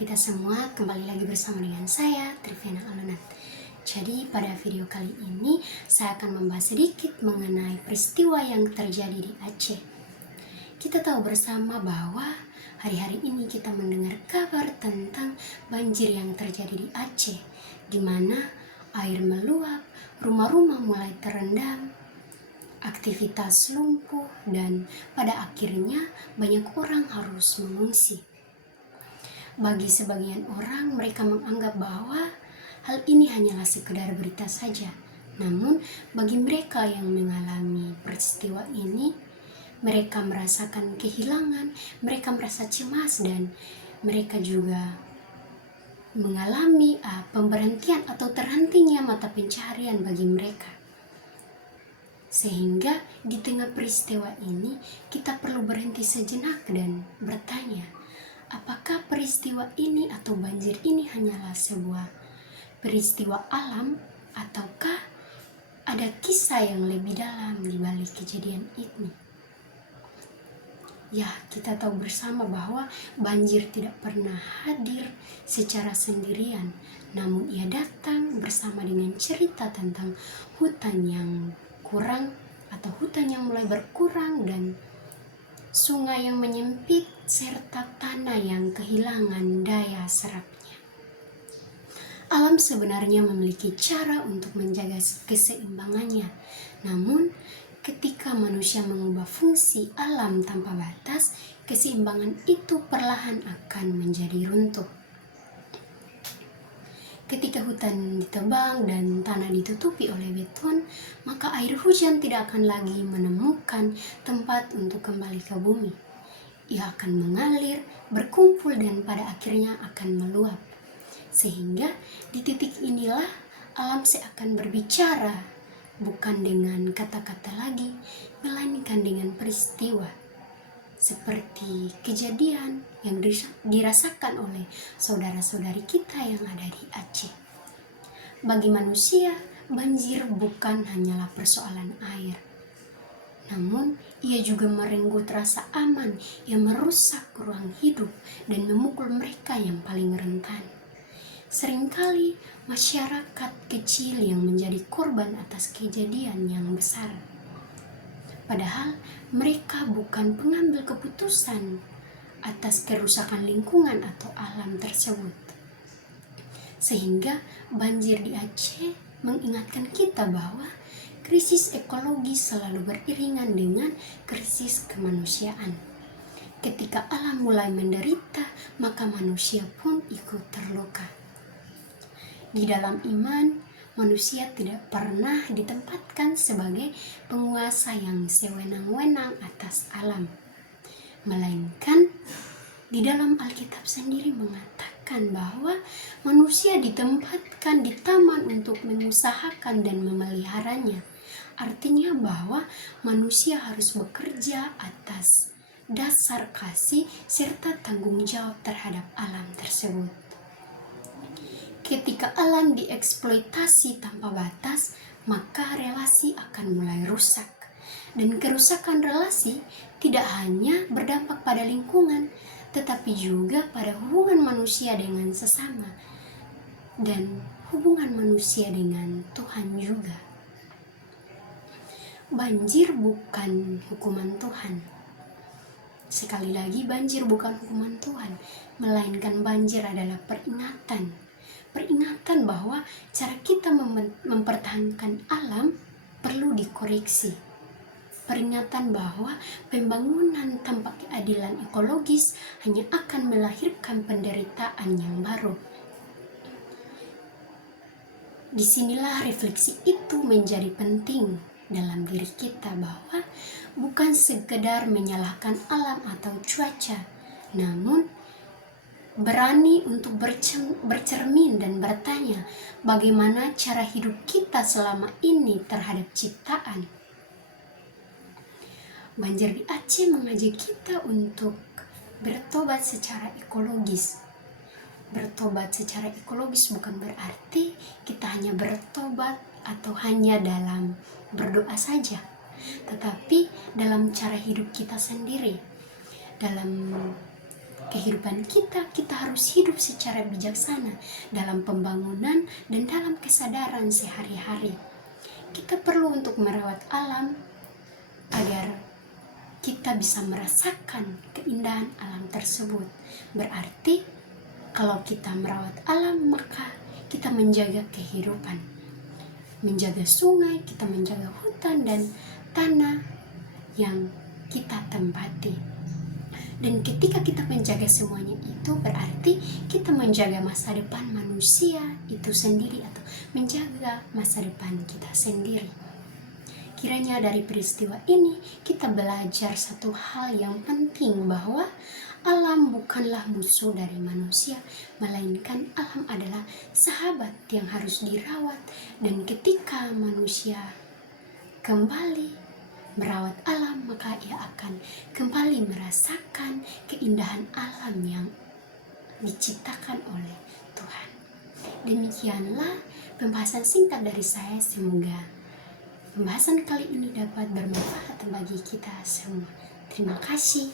kita semua, kembali lagi bersama dengan saya, Trivena Alunat. Jadi pada video kali ini saya akan membahas sedikit mengenai peristiwa yang terjadi di Aceh. Kita tahu bersama bahwa hari-hari ini kita mendengar kabar tentang banjir yang terjadi di Aceh, di mana air meluap, rumah-rumah mulai terendam, aktivitas lumpuh, dan pada akhirnya banyak orang harus mengungsi. Bagi sebagian orang, mereka menganggap bahwa hal ini hanyalah sekedar berita saja. Namun, bagi mereka yang mengalami peristiwa ini, mereka merasakan kehilangan, mereka merasa cemas, dan mereka juga mengalami pemberhentian atau terhentinya mata pencaharian bagi mereka. Sehingga di tengah peristiwa ini, kita perlu berhenti sejenak dan bertanya, apakah peristiwa ini atau banjir ini hanyalah sebuah peristiwa alam, ataukah ada kisah yang lebih dalam di balik kejadian ini? Ya, kita tahu bersama bahwa banjir tidak pernah hadir secara sendirian, namun ia datang bersama dengan cerita tentang hutan yang kurang atau hutan yang mulai berkurang dan sungai yang menyempit serta tanah yang kehilangan daya serapnya. Alam sebenarnya memiliki cara untuk menjaga keseimbangannya. Namun, ketika manusia mengubah fungsi alam tanpa batas, keseimbangan itu perlahan akan menjadi runtuh. Ketika hutan ditebang dan tanah ditutupi oleh beton, maka air hujan tidak akan lagi menemukan tempat untuk kembali ke bumi. Ia akan mengalir, berkumpul, dan pada akhirnya akan meluap. Sehingga di titik inilah alam seakan berbicara, bukan dengan kata-kata lagi, melainkan dengan peristiwa. Seperti kejadian yang dirasakan oleh saudara-saudari kita yang ada di Aceh. Bagi manusia, banjir bukan hanyalah persoalan air, namun ia juga merenggut rasa aman yang merusak ruang hidup dan memukul mereka yang paling rentan. Seringkali masyarakat kecil yang menjadi korban atas kejadian yang besar. Padahal mereka bukan pengambil keputusan atas kerusakan lingkungan atau alam tersebut. Sehingga banjir di Aceh mengingatkan kita bahwa krisis ekologi selalu beriringan dengan krisis kemanusiaan. Ketika alam mulai menderita, maka manusia pun ikut terluka. Di dalam iman, manusia tidak pernah ditempatkan sebagai penguasa yang sewenang-wenang atas alam. Melainkan di dalam Alkitab sendiri mengatakan bahwa manusia ditempatkan di taman untuk mengusahakan dan memeliharanya. Artinya bahwa manusia harus bekerja atas dasar kasih serta tanggung jawab terhadap alam tersebut. Ketika alam dieksploitasi tanpa batas, maka relasi akan mulai rusak. Dan kerusakan relasi tidak hanya berdampak pada lingkungan, tetapi juga pada hubungan manusia dengan sesama dan hubungan manusia dengan Tuhan juga. Banjir bukan hukuman Tuhan. Sekali lagi, banjir bukan hukuman Tuhan, melainkan banjir adalah peringatan bahwa cara kita mempertahankan alam perlu dikoreksi. Peringatan bahwa pembangunan tanpa keadilan ekologis hanya akan melahirkan penderitaan yang baru. Disinilah refleksi itu menjadi penting dalam diri kita bahwa bukan sekedar menyalahkan alam atau cuaca, namun berani untuk bercermin dan bertanya bagaimana cara hidup kita selama ini terhadap ciptaan. Banjir di Aceh mengajak kita untuk bertobat secara ekologis. Bertobat secara ekologis bukan berarti kita hanya bertobat atau hanya dalam berdoa saja, tetapi dalam cara hidup kita sendiri, dalam kehidupan kita harus hidup secara bijaksana dalam pembangunan dan dalam kesadaran sehari-hari. Kita perlu untuk merawat alam agar kita bisa merasakan keindahan alam tersebut. Berarti kalau kita merawat alam, maka kita menjaga kehidupan, menjaga sungai, kita menjaga hutan dan tanah yang kita tempati. Dan ketika kita menjaga semuanya itu, berarti kita menjaga masa depan manusia itu sendiri atau menjaga masa depan kita sendiri. Kiranya dari peristiwa ini kita belajar satu hal yang penting, bahwa alam bukanlah musuh dari manusia, melainkan alam adalah sahabat yang harus dirawat. Dan ketika manusia kembali merawat alam, maka ia akan kembali merasakan keindahan alam yang diciptakan oleh Tuhan. Demikianlah pembahasan singkat dari saya. Semoga pembahasan kali ini dapat bermanfaat bagi kita semua. Terima kasih.